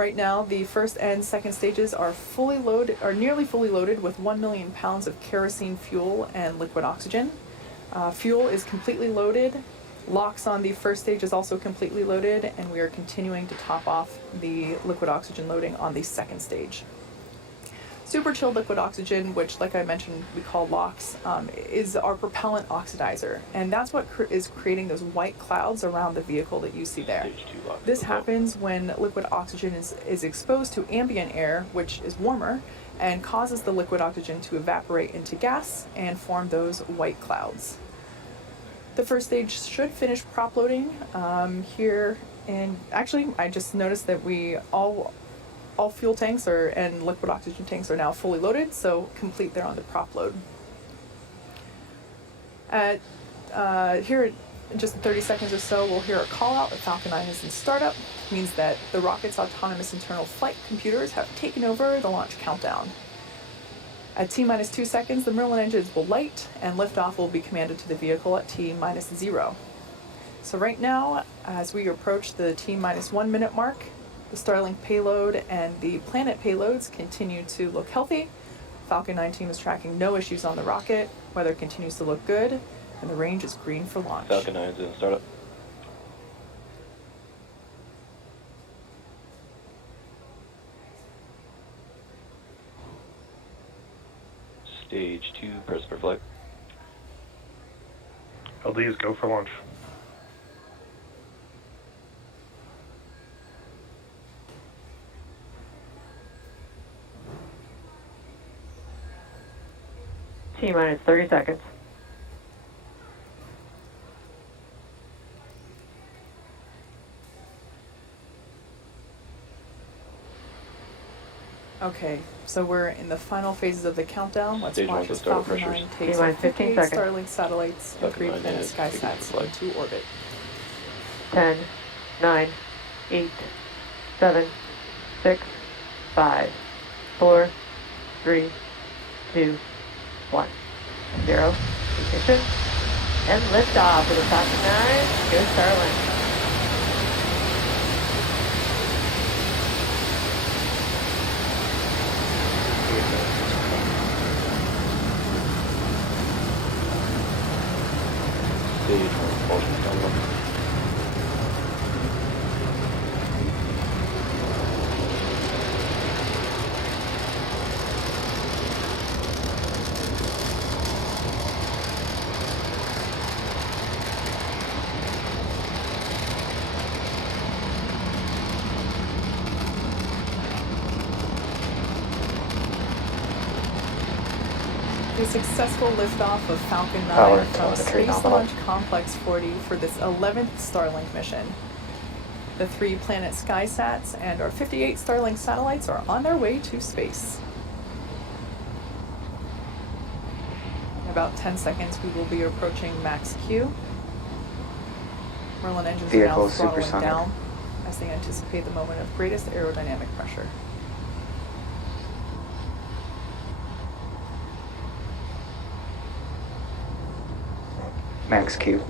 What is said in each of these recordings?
Right now, the first and second stages are nearly fully loaded with 1 million pounds of kerosene fuel and liquid oxygen. Fuel is completely loaded. LOX on the first stage is also completely loaded, and we are continuing to top off the liquid oxygen loading on the second stage. Super chilled liquid oxygen, which, like I mentioned, we call LOX, is our propellant oxidizer, and that's what is creating those white clouds around the vehicle that you see there. This happens when liquid oxygen is exposed to ambient air, which is warmer, and causes the liquid oxygen to evaporate into gas and form those white clouds. The first stage should finish prop loading here, and actually I just noticed that all fuel tanks and liquid oxygen tanks are now fully loaded, so complete there on the prop load. Here in just 30 seconds or so, we'll hear a call out that Falcon 9 is in startup. It means that the rocket's autonomous internal flight computers have taken over the launch countdown. At T-minus 2 seconds, the Merlin engines will light, and liftoff will be commanded to the vehicle at T-minus 0. So right now, as we approach the T-minus 1 minute mark, the Starlink payload and the Planet payloads continue to look healthy. Falcon 9 team is tracking no issues on the rocket. Weather continues to look good, and the range is green for launch. Falcon 9 is in startup. Stage 2, press for flight. LDs go for launch. T-minus 30 seconds. Okay, so we're in the final phases of the countdown. Let's Stage watch 1 as startup Falcon pressures. 9 takes T-minus 15 58 seconds. Starlink satellites and Falcon 3 9 Planet is SkySats flight. into orbit. 10, 9, 8, 7, 6, 5, 4, 3, 2, 1, 0. Ignition. And liftoff with the Falcon 9. Go Starlink. Stage 1, propulsion startup. The successful liftoff of Falcon 9 Power from telemetry Space nominal. Launch Complex 40 for this 11th Starlink mission. The 3 Planet SkySats and our 58 Starlink satellites are on their way to space. In about 10 seconds, we will be approaching max Q. Merlin engines are now Vehicle throttling supersonic. down as they anticipate the moment of greatest aerodynamic pressure. Max Q.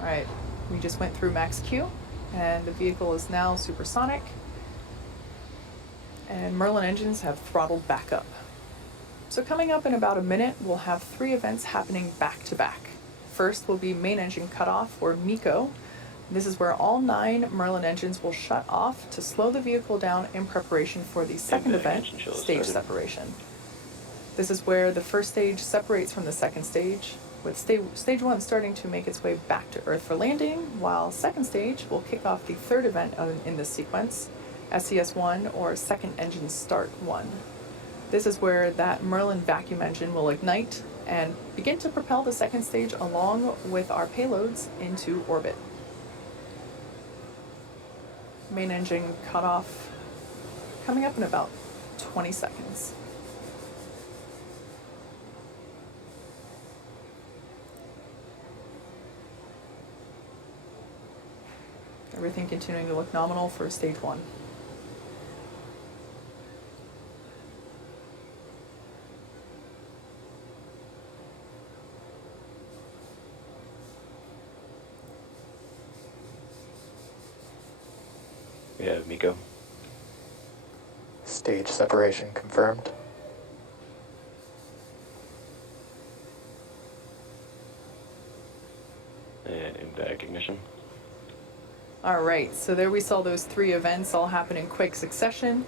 Alright, we just went through max Q, and the vehicle is now supersonic, and Merlin engines have throttled back up. So coming up in about a minute, we'll have 3 events happening back to back. First will be main engine cutoff, or MECO. This is where all 9 Merlin engines will shut off to slow the vehicle down in preparation for the second event, stage separation. This is where the first stage separates from the second stage, with stage 1 starting to make its way back to Earth for landing, while second stage will kick off the third event in this sequence, SES-1, or Second Engine Start 1. This is where that Merlin vacuum engine will ignite and begin to propel the second stage along with our payloads into orbit. Main engine cutoff coming up in about 20 seconds. Everything continuing to look nominal for stage 1. We have Miko. Stage separation confirmed. And impact ignition. All right, so there we saw those 3 events all happen in quick succession.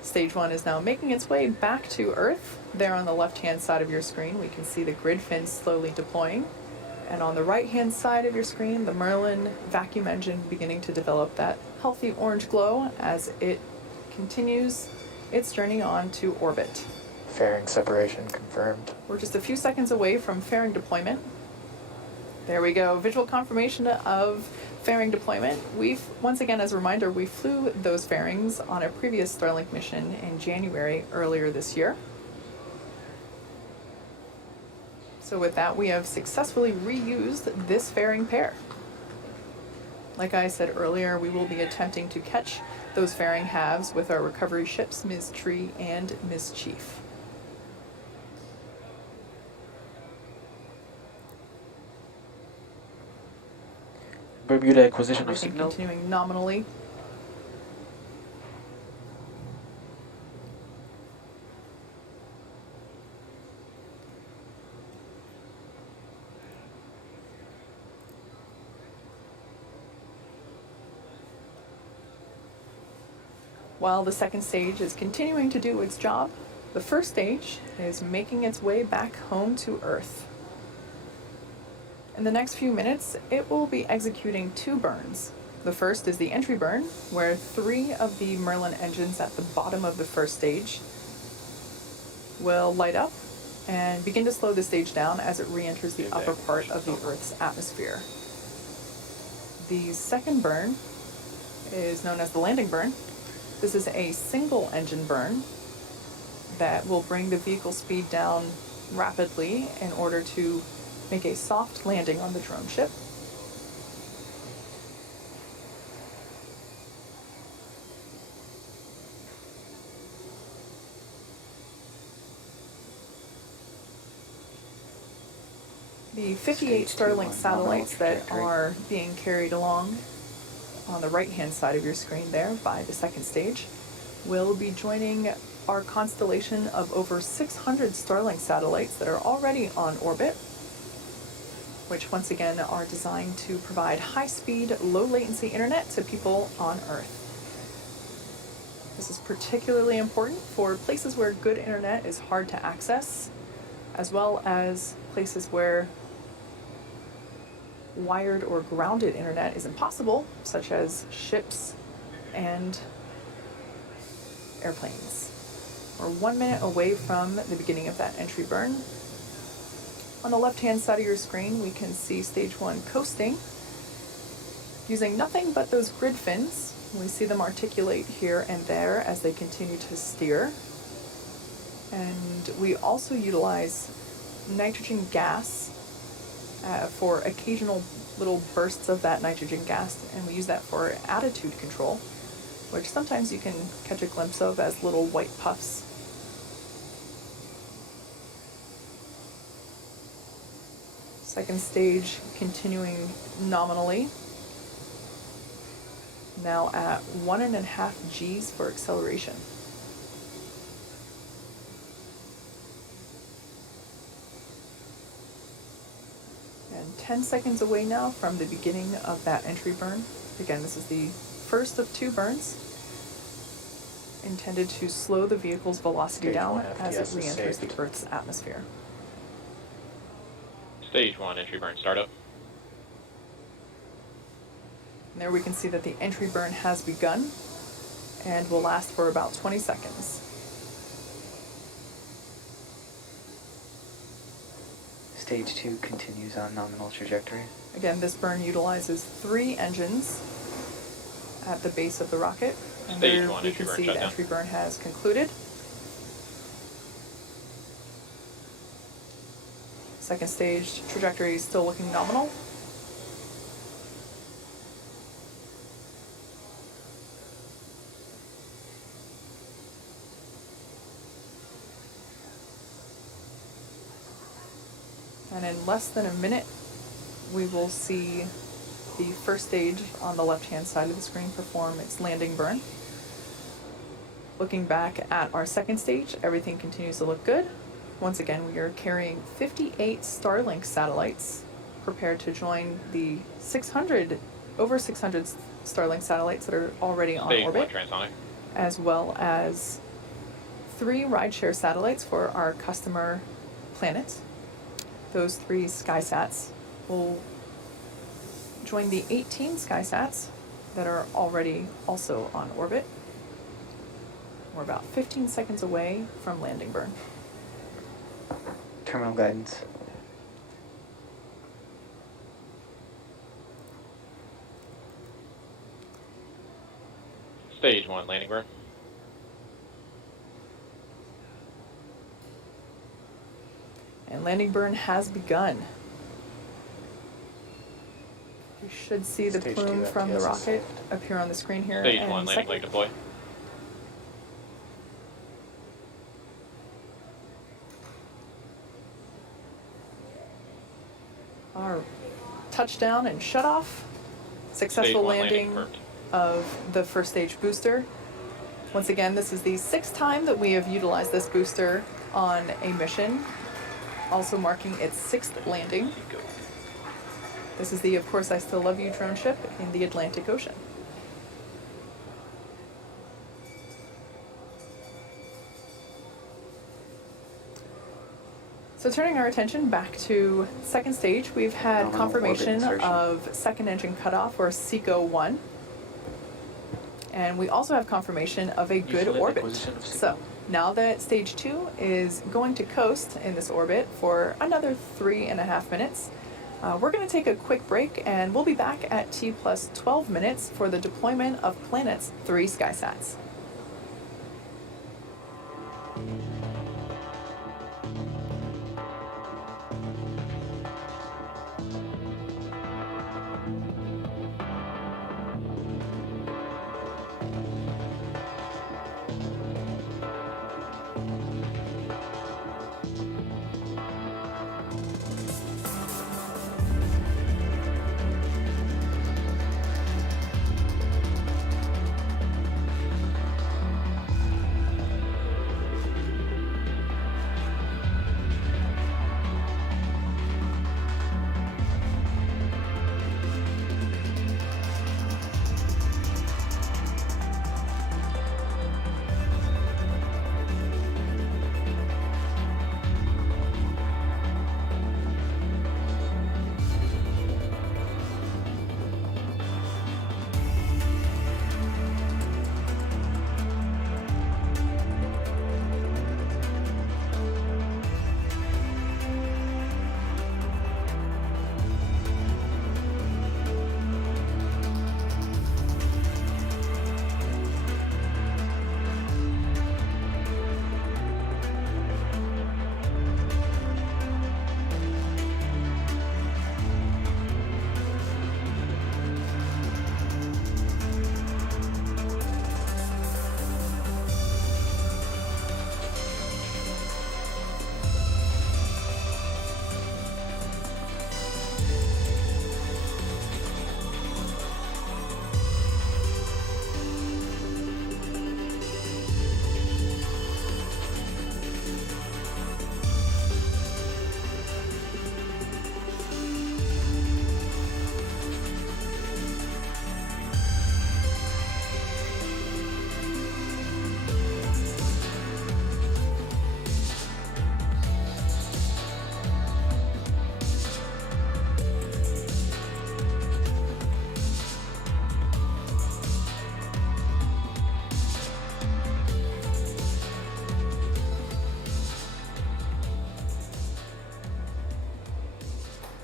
Stage 1 is now making its way back to Earth. There on the left-hand side of your screen, we can see the grid fins slowly deploying. And on the right-hand side of your screen, the Merlin vacuum engine beginning to develop that healthy orange glow as it continues its journey on to orbit. Fairing separation confirmed. We're just a few seconds away from fairing deployment. There we go, visual confirmation of fairing deployment. Once again, as a reminder, we flew those fairings on a previous Starlink mission in January earlier this year. So with that, we have successfully reused this fairing pair. Like I said earlier, we will be attempting to catch those fairing halves with our recovery ships, Ms. Tree and Ms. Chief. Bermuda acquisition of Everything signal. continuing nominally. While the second stage is continuing to do its job, the first stage is making its way back home to Earth. In the next few minutes, it will be executing 2 burns. The first is the entry burn, where 3 of the Merlin engines at the bottom of the first stage will light up and begin to slow the stage down as it re-enters the upper part of the Earth's atmosphere. The second burn is known as the landing burn. This is a single engine burn that will bring the vehicle speed down rapidly in order to make a soft landing on the drone ship. The 58 Starlink satellites that are being carried along on the right-hand side of your screen there by the second stage will be joining our constellation of over 600 Starlink satellites that are already on orbit, which once again are designed to provide high-speed, low-latency internet to people on Earth. This is particularly important for places where good internet is hard to access, as well as places where wired or grounded internet is impossible, such as ships and airplanes. We're 1 minute away from the beginning of that entry burn. On the left-hand side of your screen, we can see stage 1 coasting using nothing but those grid fins. We see them articulate here and there as they continue to steer. And we also utilize nitrogen gas for occasional little bursts of that nitrogen gas, and we use that for attitude control, which sometimes you can catch a glimpse of as little white puffs. Second stage continuing nominally, now at 1.5 Gs for acceleration. And 10 seconds away now from the beginning of that entry burn. Again, this is the first of 2 burns intended to slow the vehicle's velocity Stage down 1 as it FTS is re-enters saved. the Earth's atmosphere. Stage 1 entry burn startup. And there we can see that the entry burn has begun and will last for about 20 seconds. Stage 2 continues on nominal trajectory. Again, this burn utilizes 3 engines at the base of the rocket. And Stage there 1 we entry can burn see the shutdown. entry burn has concluded. Second stage trajectory is still looking nominal. And in less than a minute, we will see the first stage on the left-hand side of the screen perform its landing burn. Looking back at our second stage, everything continues to look good. Once again, we are carrying 58 Starlink satellites prepared to join the over 600 Starlink satellites that are already on Stage 1 orbit, transonic. as well as 3 rideshare satellites for our customer planets. Those 3 SkySats will join the 18 SkySats that are already also on orbit. We're about 15 seconds away from landing burn. Terminal guidance. Stage 1 landing burn. And landing burn has begun. We should see the Stage plume 2 from the FPS is rocket saved. appear on the screen here. Stage any 1 landing second. leg deploy. Our touchdown and shut off. Stage Successful 1 landing landing confirmed. of the first stage booster. Once again, this is the 6th time that we have utilized this booster on a mission, also marking its 6th landing. This is the Of Course I Still Love You drone ship in the Atlantic Ocean. So turning our attention back to second stage, we've had Nominal confirmation orbit insertion. of second engine cutoff, or SECO 1. And we also have confirmation of a good Useful orbit. acquisition of SECO. So now that stage 2 is going to coast in this orbit for another 3.5 minutes, we're going to take a quick break, and we'll be back at T plus 12 minutes for the deployment of Planet's 3 SkySats.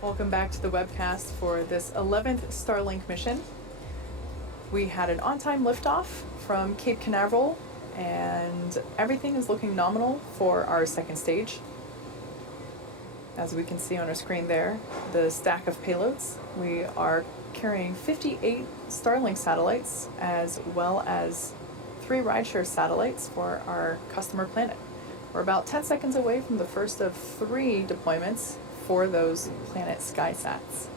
Welcome back to the webcast for this 11th Starlink mission. We had an on-time liftoff from Cape Canaveral, and everything is looking nominal for our second stage. As we can see on our screen there, the stack of payloads. We are carrying 58 Starlink satellites, as well as 3 rideshare satellites for our customer planet. We're about 10 seconds away from the first of 3 deployments for those Planet SkySats.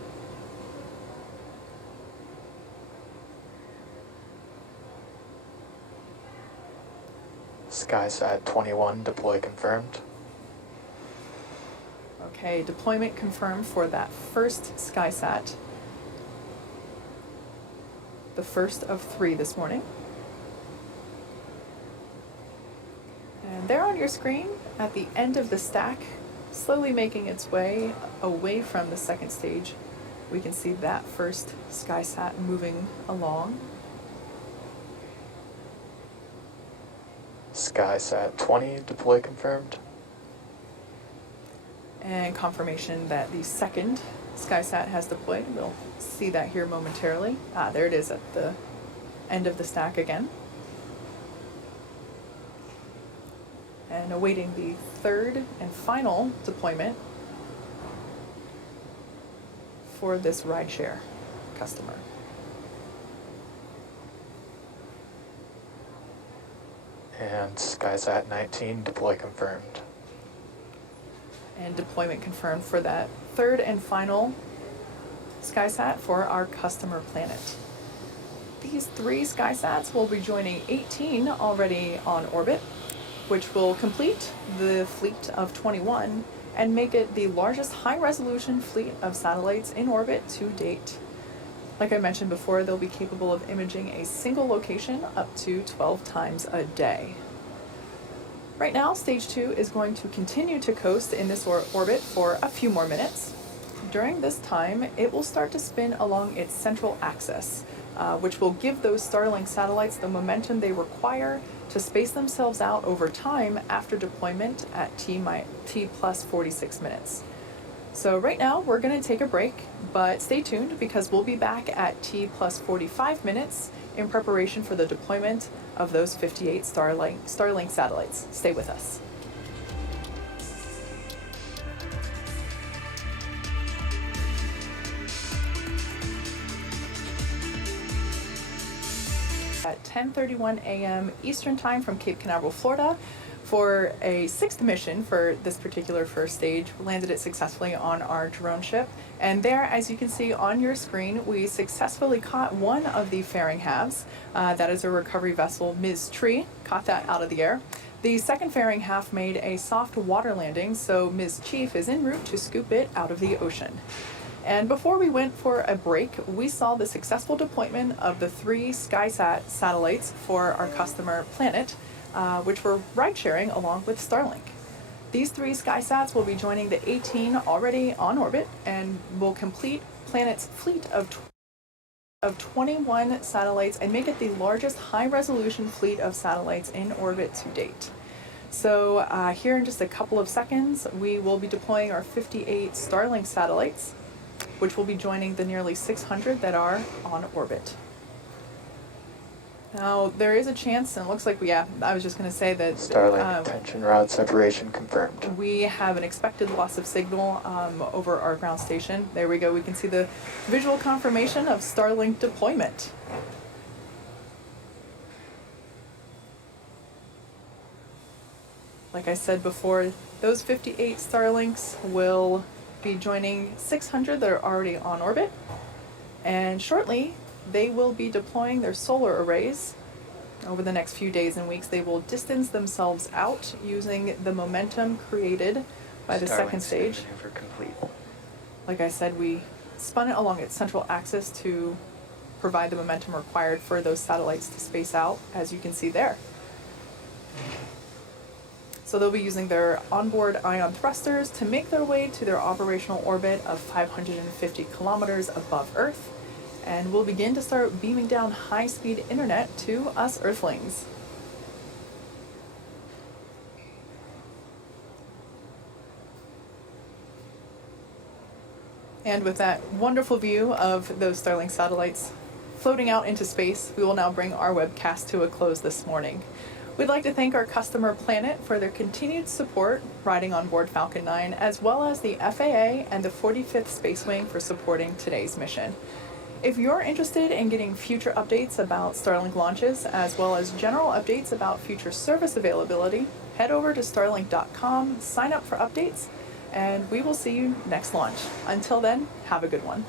SkySat 21 deploy confirmed. Okay, deployment confirmed for that first SkySat. The first of 3 this morning. And there on your screen, at the end of the stack, slowly making its way away from the second stage, we can see that first SkySat moving along. SkySat 20 deploy confirmed. And confirmation that the second SkySat has deployed. We'll see that here momentarily. There it is at the end of the stack again. And awaiting the third and final deployment for this rideshare customer. And SkySat 19 deploy confirmed. And deployment confirmed for that third and final SkySat for our customer planet. These 3 SkySats will be joining 18 already on orbit, which will complete the fleet of 21 and make it the largest high-resolution fleet of satellites in orbit to date. Like I mentioned before, they'll be capable of imaging a single location up to 12 times a day. Right now, stage 2 is going to continue to coast in this orbit for a few more minutes. During this time, it will start to spin along its central axis, which will give those Starlink satellites the momentum they require to space themselves out over time after deployment at T plus 46 minutes. So right now, we're going to take a break, but stay tuned because we'll be back at T plus 45 minutes in preparation for the deployment of those 58 Starlink satellites. Stay with us. At 10:31 a.m. Eastern Time from Cape Canaveral, Florida, for a 6th mission for this particular first stage. We landed it successfully on our drone ship. And there, as you can see on your screen, we successfully caught one of the fairing halves. That is a recovery vessel, Ms. Tree, caught that out of the air. The second fairing half made a soft water landing, so Ms. Chief is en route to scoop it out of the ocean. And before we went for a break, we saw the successful deployment of the 3 SkySat satellites for our customer planet, which were ride-sharing along with Starlink. These 3 SkySats will be joining the 18 already on orbit and will complete Planet's fleet of 21 satellites and make it the largest high-resolution fleet of satellites in orbit to date. So here in just a couple of seconds, we will be deploying our 58 Starlink satellites, which will be joining the nearly 600 that are on orbit. Now, there is a chance, and it looks like I was just going to say that Starlink tension rod separation confirmed. we have an expected loss of signal over our ground station. There we go. We can see the visual confirmation of Starlink deployment. Like I said before, those 58 Starlinks will be joining 600 that are already on orbit, and shortly they will be deploying their solar arrays. Over the next few days and weeks, they will distance themselves out using the momentum created by the second stage. Maneuver complete. Like I said, we spun it along its central axis to provide the momentum required for those satellites to space out, as you can see there. So they'll be using their onboard ion thrusters to make their way to their operational orbit of 550 kilometers above Earth, and we'll begin to start beaming down high-speed internet to us Earthlings. And with that wonderful view of those Starlink satellites floating out into space, we will now bring our webcast to a close this morning. We'd like to thank our customer Planet for their continued support riding on board Falcon 9, as well as the FAA and the 45th Space Wing for supporting today's mission. If you're interested in getting future updates about Starlink launches, as well as general updates about future service availability, head over to starlink.com, sign up for updates, and we will see you next launch. Until then, have a good one.